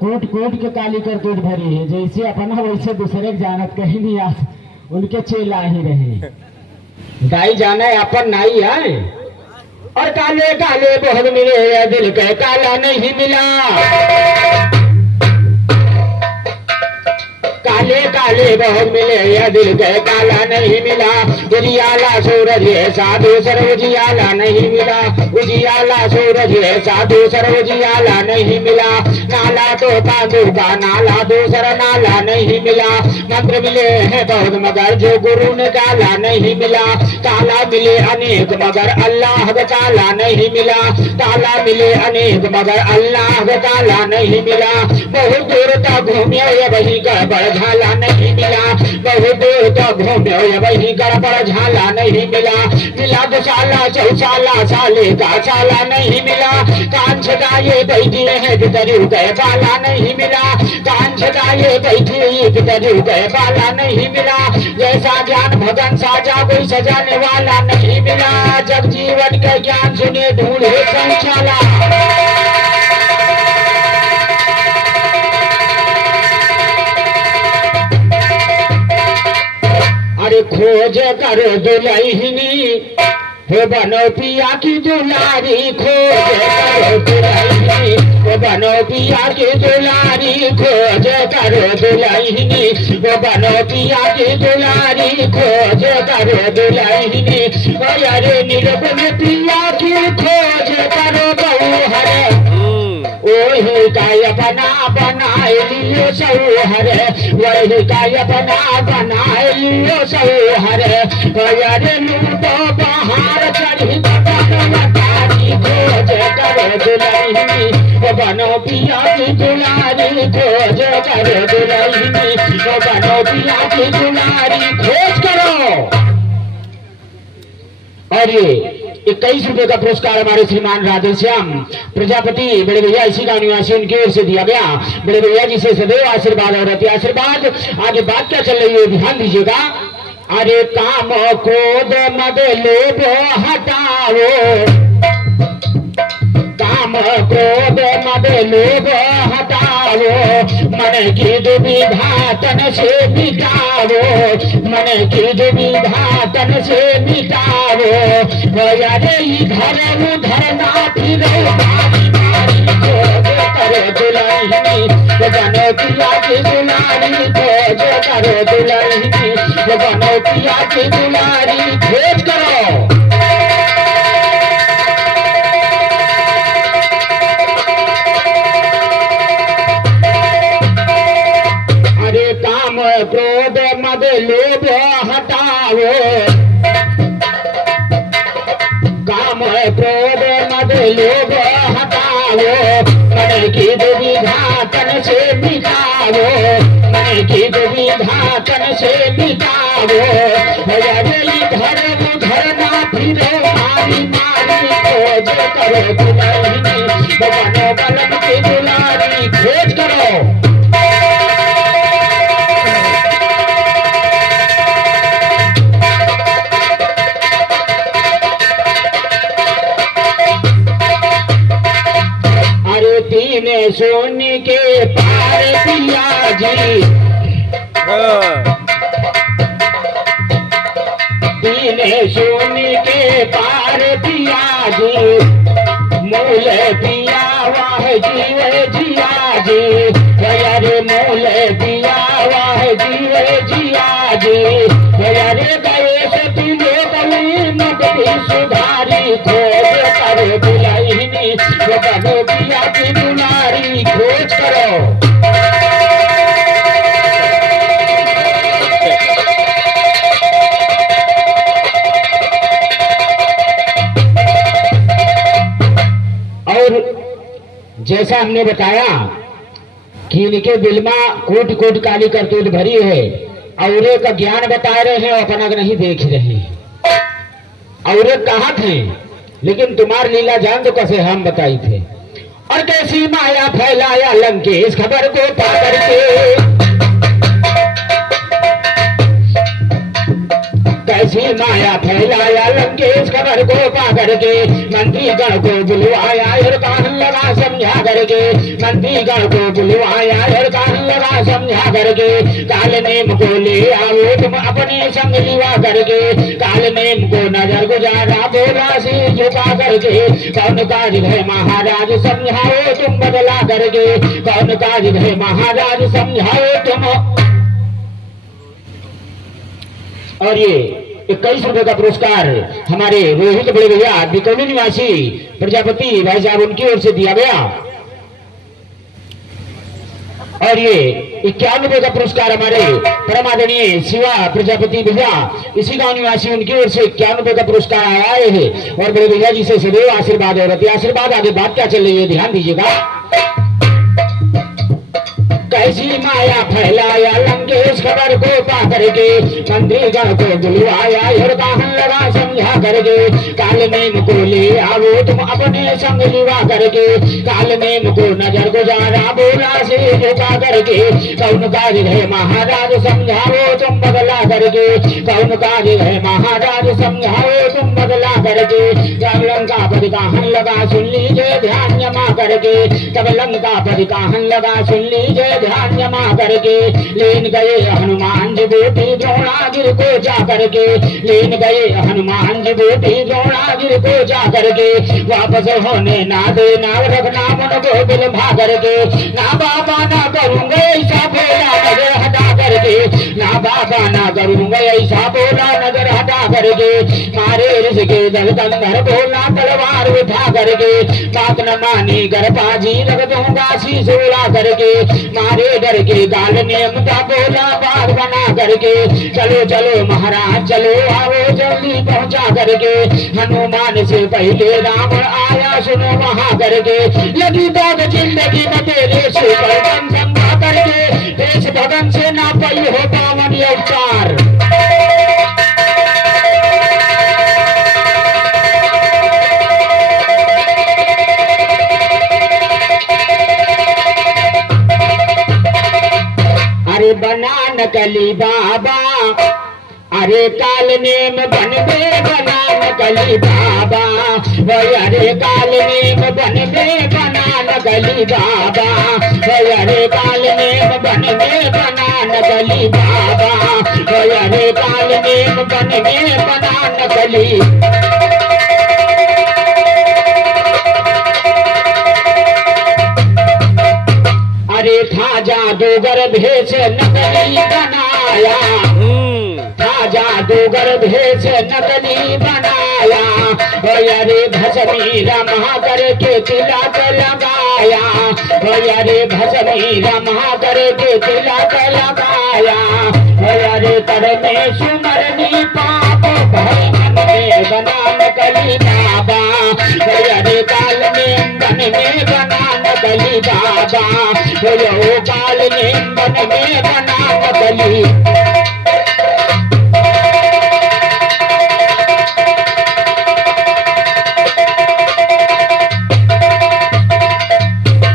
कूट कूट के काली करतूत भरी है, जैसे अपना वैसे दूसरे के जानत कहीं नहीं आ, उनके चेला ही रहे। दाई जाना है अपन नाई है, और काले काले बहुत मिले दिल के काला नहीं मिला। काले काले बहुत मिले या दिल के काला नहीं मिला। उजियाला सूरज ऐसा दूसर उजियाला नहीं मिला। उजियाला सूरज ऐसा दूसर उजियाला नहीं मिला। नाला तो तांदूर का नाला दूसरा नाला नहीं मिला। मंत्र मिले हैं बहुत मगर जो गुरु ने डाला नहीं मिला। ताला मिले अनेक मगर अल्लाह का ताला नहीं मिला। ताला मिले अनेक मगर अल्लाह का ताला नहीं मिला। बहुत दूर तक घूमे वही गड़बड़ झाला नहीं मिला। बहुत दूर तक घूमे वही गड़बड़ झाला नहीं मिला। मिला दुसाला चौसाला साले का साला नहीं मिला। कान छटाए बैठी है पितरू गए बाला नहीं मिला। कान छटाए बैठी पितरू गए बाला नहीं मिला। जैसा ज्ञान भगन साजा कोई सजाने वाला नहीं मिला। जब जीवन का ज्ञान सुने ढूंढे संचाला। अरे खोज करो दुल्हनी हो बनो पिया की दुलारी। खोज करो दुल्हनी हो बनो पिया की दुलारी। खोज करो दुल्हनी हो बनो पिया की दुलारी। खोज करो दुल्हनी अरे निर्गुण पिया की खोज करो बहु हरे। वही काय बना बनाए लियो सौहर। वही काय बना बनाए लियो सौहर। अरे लूटो बाहर चढ़ी बतारी। खोज करो दुल्हनी बनो पिया की दुलारी। खोज करो दुल्हनी बनो पिया की दुलारी। खोज करो। और ये 21 रुपए का पुरस्कार हमारे श्रीमान राधेश्याम प्रजापति बड़े भैया इसी का निवासी उनकी ओर से दिया गया। बड़े भैया जी से सदैव आशीर्वाद और रहती आशीर्वाद। आगे बात क्या चल रही है ध्यान दीजिएगा। अरे काम क्रोध मद लोभ हटाओ। काम क्रोध मद लोभ हटाओ। मन की दुविधा तन से मिटाओ। मन की दुविधा तन से मिटाओ। अरे इधर उधर ना फिरो मारी मारी। खोज करो दुल्हनी बनो पिया की दुलारी। खोज करो दुल्हनी बनो पिया की दुलारी। खोज करो। क्रोध मद लोभ हटाओ। काम क्रोध मद लोभ हटाओ। मन की दुविधा तन से मिटाओ। मन की दुविधा तन से मिटाओ। अरे इधर उधर ना फिरो मारी मारी। खोज करो दुल्हनी बनो बलम की दुलारी। खोज करो। सोने के पार पिया जी। तीने सोने के पार पिया जी। मूल पिया वाह जीव जिया जी। अरे मूल पिया वाह जीव जिया जी। अरे गए से दिलो गली नगरी सुधारी। खोज करो दुल्हनी बनो पिया की दुलारी। खोज करो। और जैसा हमने बताया कि इनके दिल में कोट कोट काली करतूत भरी है। औरे का ज्ञान बता रहे हैं अपना नहीं देख रहे हैं। औरे कहा थे लेकिन तुम्हार लीला जान तो कैसे हम बताई थे। और कैसी माया फैलाया लंकेश खबर को पाकर के। कैसी माया फैलाया लंकेश लंकेश खबर को पा करके मंत्री गण को बुलवाया और कान लगा समझा करके मंत्री गण को बुलवाया और कान लगा समझा करके काल नेम को ले आओ तुम अपने संग लिवा करके काल नेम को नजर गुजारा बोला से झुका करके कौन काज है महाराज समझाओ तुम बदला करके कौन काज है महाराज समझाओ तुम। और ये 21 रुपए का पुरस्कार हमारे रोहित बड़े भैया बिकौनी निवासी प्रजापति भाई साहब उनकी ओर से दिया गया। और ये 51 रुपए का पुरस्कार हमारे परमादरणीय शिवा प्रजापति भैया इसी गांव निवासी उनकी ओर से 51 रुपए का पुरस्कार आए हैं। और बड़े भैया जी से सदैव आशीर्वाद और अति आशीर्वाद। आगे बात क्या चल रही है ध्यान दीजिएगा। कैसी माया फैलाया लंकेश खबर को पा करके मंत्री गण को बुलवाया और काहन लगा समझा करके काल नेम को ले आओ तुम अपने संग लिवा करके काल नेम को नजर गुजारा बोला से झुका करके कौन काज है महाराज समझाओ तुम बदला करके कौन काज है महाराज समझाओ तुम बदला करके तब लंका पद काहन लगा सुन लीजिए ध्यान जमा करके तब लंका पद काहन लगा सुन लीजिए ध्यान जमा करके लेन गए हनुमान जी बेटी द्रोणागिर को जा करके लेन गए हनुमान जी बेटी द्रोणागिर को जा करके वापस होने ना देना रखना मन को बिल भा करके ना बाबा ना करूंगा ऐसा बोला नजर हटा करके ना बाबा ना करूंगा ऐसा बोला नजर हटा करके मारे ऋषि के दल कंधर बोला तलवार उठा करके बात न मानी घर बाजी रख दूंगा शीश उड़ा करके मारे डर के गाल नेम का बोला बात बना करके चलो चलो महाराज चलो आओ जल्दी पहुंचा करके हनुमान से पहले रावण आया सुनो वहां करके लगी दाग जिंदगी में तेरे से संगा करके देश भगन से ना पाई हो पावन अवतार। अरे बना नकली बाबा अरे काल नेम बन बे बना नकली बाबा अरे काल नेम बन बे बना नकली बाबा अरे काल नेम बन बे बना नकली बाबा अरे काल नेम बन बे बना नकली। अरे था जादूगर भेष नकली बनाया था जादूगर भेष नकली बनाया अरे भस्मी रमा करके तिलक लगाया अरे भस्मी रमा करके तिलक लगाया अरे कर में सुमरनी पाप भय मन में बना नकली बाबा अरे काल में बन में बना नकली बाबा यो काल नेम बन में बना नकली।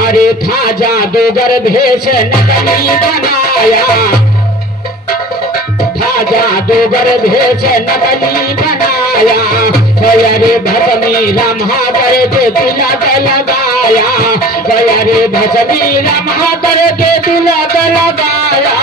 अरे था जादूगर भेष नकली बनाया था जादूगर भेष नकली बनाया अरे भस्मी रमा करके तिलक लगाया अरे भस्मी रमा करके तिलक लगाया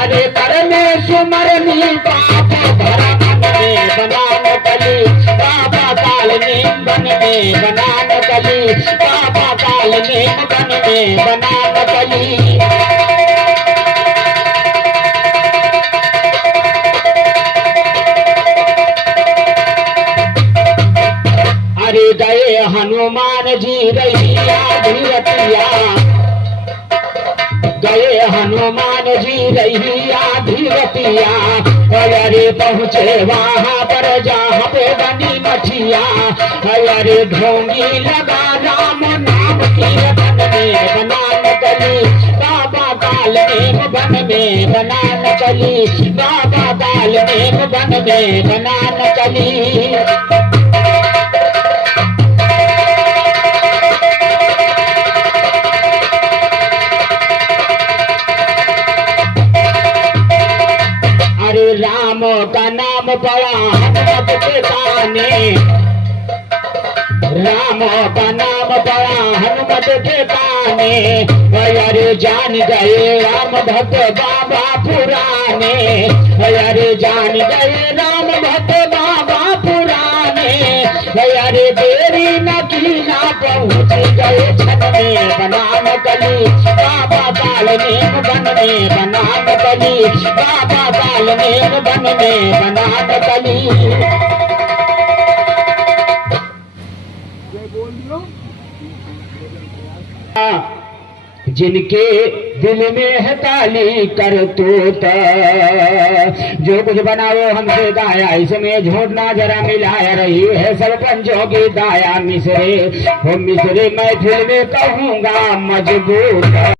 अरे कर में सुमरनी पाप भरा मन में बना नकली बाबा काल नेम बन में बना नकली बाबा काल नेम बन में बना नकली। अरे गए हनुमान जी रहिया धीरतिया गए हनुमान जी रहिया धीरतिया अरे पहुँचे वहाँ पर जहाँ पे बनी मठिया अरे ढोंगी लगा राम नाम कीर्तन में बना नकली बाबा काल नेम बन में बना नकली बाबा काल नेम बन में बना नकली। राम का का नाम पड़ा हनुमत के काने, राम का नाम पड़ा हनुमत के काने, अरे जान गए राम भक्त बाबा पुराने, अरे जान गए राम भक्त बाबा पुराने, अरे देरी न की ना पहुँच गए छन में बनाम कली, बाबा पालने बन में बनाम कली, बाबा पालने बन में बनाम कली। जिनके दिल में है काली करतूत, जो कुछ बनाओ हमसे दाया, इसमें झूठ ना जरा मिलाया, रही है सरपंचों की दाया मिसरे, हो मिसरे महफिल में कहूँगा मजबूत।